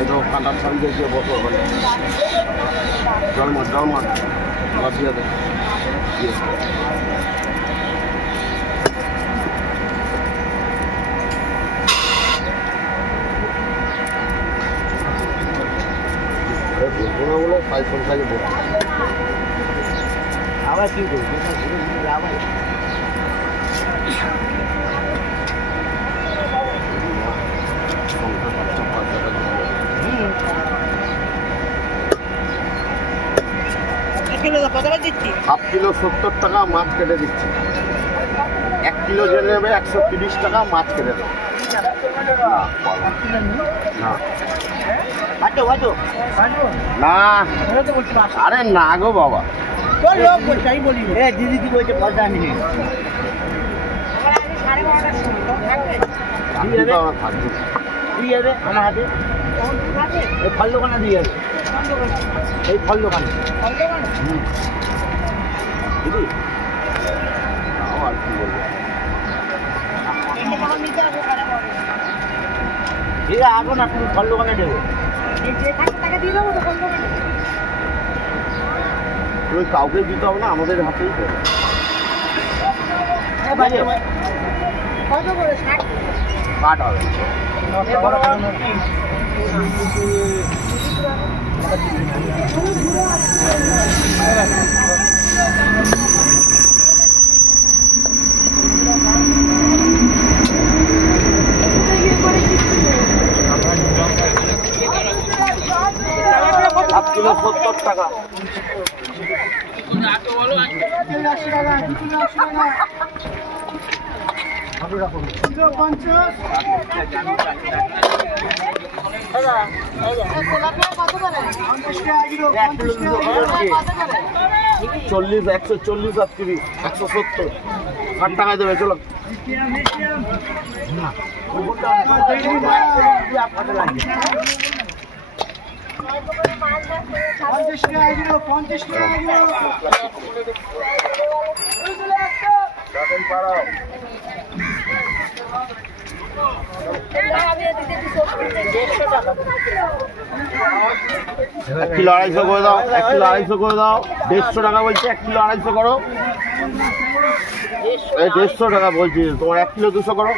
itu kantor saja dia botol kan. Jalan mat. Masih ada. Iya. Bola iPhone saja bola. Awas itu, kita suruh awas. Half kilo 70 টাকা মাছ কেটে দিচ্ছি, 1 kilo যে নেবে 130 টাকা মাছ কেটে দেবো। না আরে না গো বাবা, দিদি কি বলছে ফলটা নিয়ে দিয়ে যাবে আমার হাতে। এই ফল দোকানে দিয়ে যাবে, এই ফল দোকানে দিদি আর কি বলবো। ঠিক আছে আসো না, তুমি ফল দোকানে দেবো। তুমি কাউকে দিতে হবে না, আমাদের হাতেই দেবে। কাট হবে হাফ কিলো 70 টাকা। চল্লিশ 140 আর 30 170 60 টাকায় দেবে। চলো এক কিলো 250 করে দাও, 1 কিলো 250 করে দাও। 150 টাকা বলছি, 1 কিলো 250 করো। এই 150 টাকা বলছি, তোমার 1 কিলো 200 করো।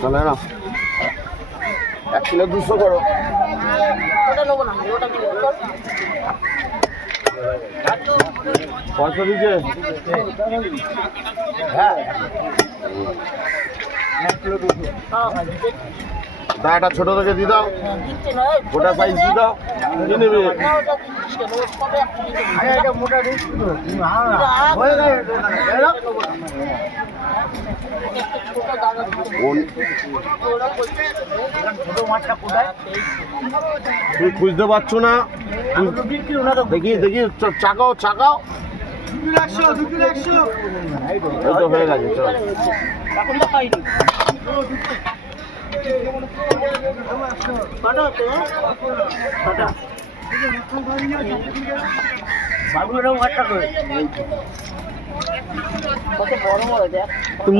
তাহলে না 1 কিলো 200 করো। পয়সা দিচ্ছে হ্যাঁ, দাঁড়াটা ছোট থেকে দিয়ে দাও, গোটা সাইজ দিয়ে দাও। কি নেবে? তুমি খুঁজতে পারছো না? দেখি দেখি চাকাও চাকাও হয়ে গেছে। চলো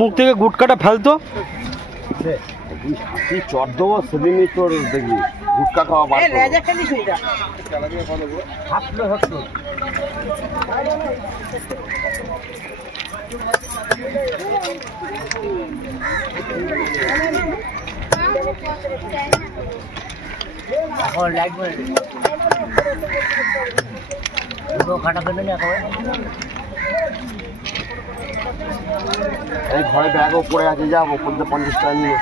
মুখ থেকে গুটকাটা ফেলতো, চট দেবো সেদিনই তোর দেখবি গুটকা খাওয়া বাদ। এই ঘরে ব্যাগও পড়ে আছে, যাবো করতে 50 টাকা নিয়ে।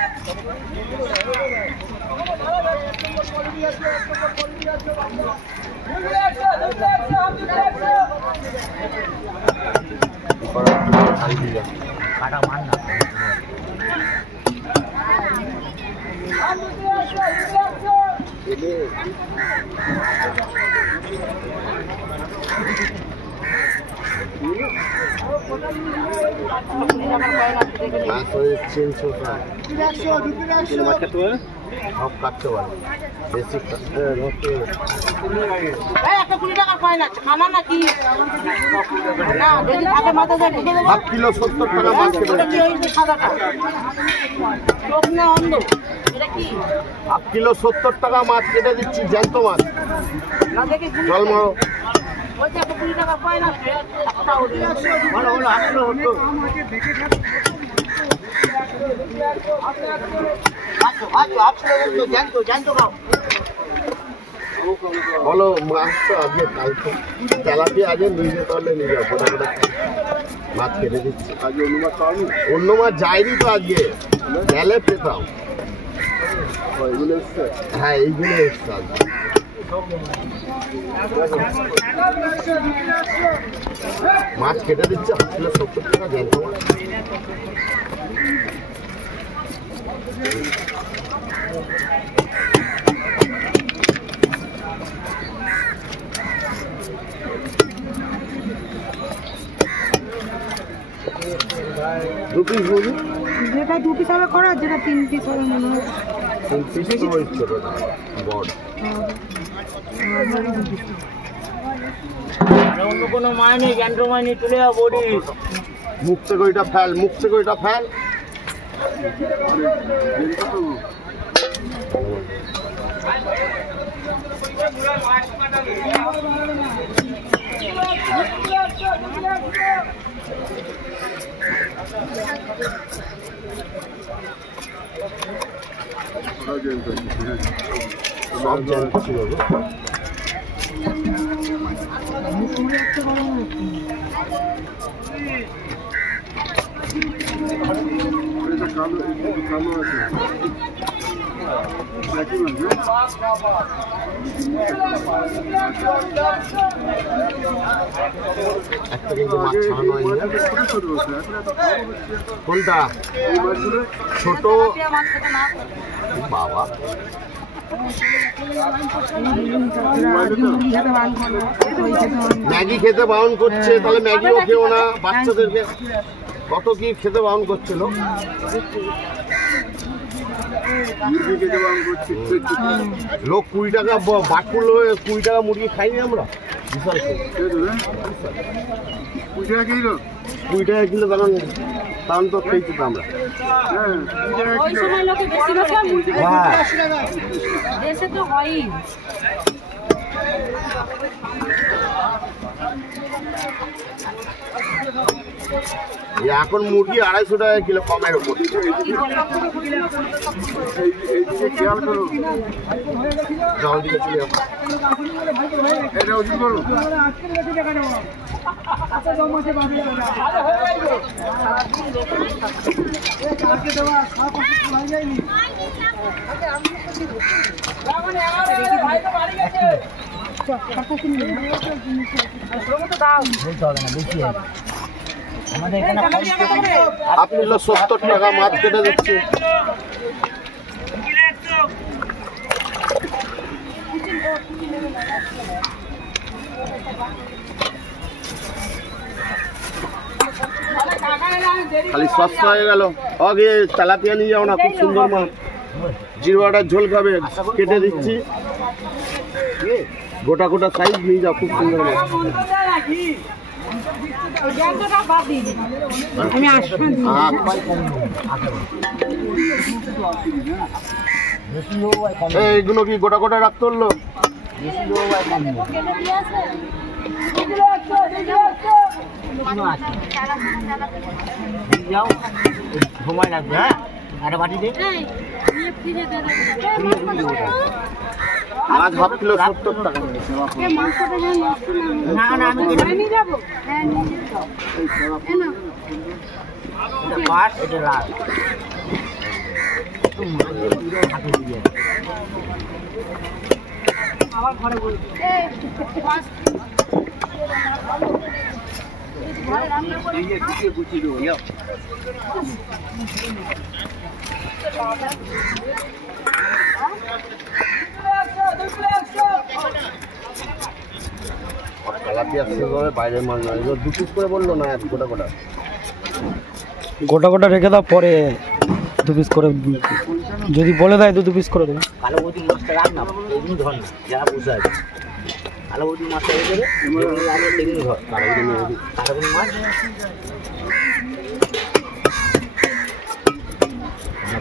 কাটা মান না সব কাটতে পারে, বেশি হাফ কিলো 70 টাকা মাছ কেটে হাফ কিলো 70 টাকা মাছ কেটে দিচ্ছি, জ্যান্ত মাছ। জল মারো। বলো মাছ তো আজকে কালকে তেলাপিয়া আজকে নিয়ে যেতে পারলে নিয়ে যাও, গোটা গোটা মাছ কেটে দিচ্ছি। আজকে অন্য মাছ পাওনি, অন্য মাছ যায়নি তো আজকে, গেলে পেতাম। হ্যাঁ এইগুলো এসছে আজকে। মাছ কেটে দিচ্ছে হাফ কিলো 70 টাকা জ্যান্ত মাছ। দু পিস বলি, যেটা 2 পিস হবে করা, যেটা 3 পিস হবে মনে হয় 3 পিস তো ওই ছোটটা বড়। অন্য কোনো মাছ নেই, জ্যান্ত মাছ নেই, চলে যাও বডি। মুখ থেকে ওইটা ফেল, মুখ থেকে ওইটা ফেল। সব জ্যান্ত ছিল গো। একটা কিন্তু মাছ ছাড়ানো হয়নি। কোনটা ছোট বাবা? ম্যাগি খেতে বারণ করছে, তাহলে ম্যাগিও খেও না। বাচ্চাদেরকে কত কি খেতে বারণ করছিল। লোক 20 টাকা বাটকুল 20 টাকা মুরগি খাইনি আমরা, বিশাল 20 টাকা কিলো, 20 টাকা কিলো তখন তো খেয়েছি তো আমরা। এখন মুরগি 250 টাকা কিলো কমের উপর। জল দিকে চলে যাবো। আপনি 70 টাকা মাছ কেটে দিচ্ছে। খালি সস্তা হয়ে গেল। আগে তেলাপিয়া নিয়ে যাও না, খুব সুন্দর মাছ, জিরোয়াটার ঝোল খাবে, কেটে দিচ্ছি। গোটা গোটা সাইজ নিয়ে যাও, খুব সুন্দর মাছ। এইগুলো কি গোটা গোটা রাখতে হলো? সময় লাগবে। হ্যাঁ একটা বাটি দে। মাছ হাফ কিলো 70 টাকা। না না আমি নিয়ে যাবো। এটা পাট, এটা লাল। আবার ঘরে বলবো। বাইরের মাল নয়, 2 পিস করে বললো না, গোটা গোটা গোটা গোটা রেখে দাও, পরে 2 পিস করে যদি বলে দেয় 2 পিস করে দেবে। কালো বৌদি মাছটা রাখ না, এমনি ধর না, যারা বসে আছে কালো বৌদি মাছটা রেখে দেবে, এমনি ধর কালো বৌদি মাছ।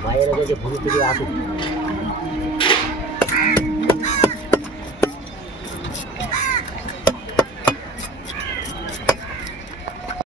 বাইরে যে ভুল থেকে আসুক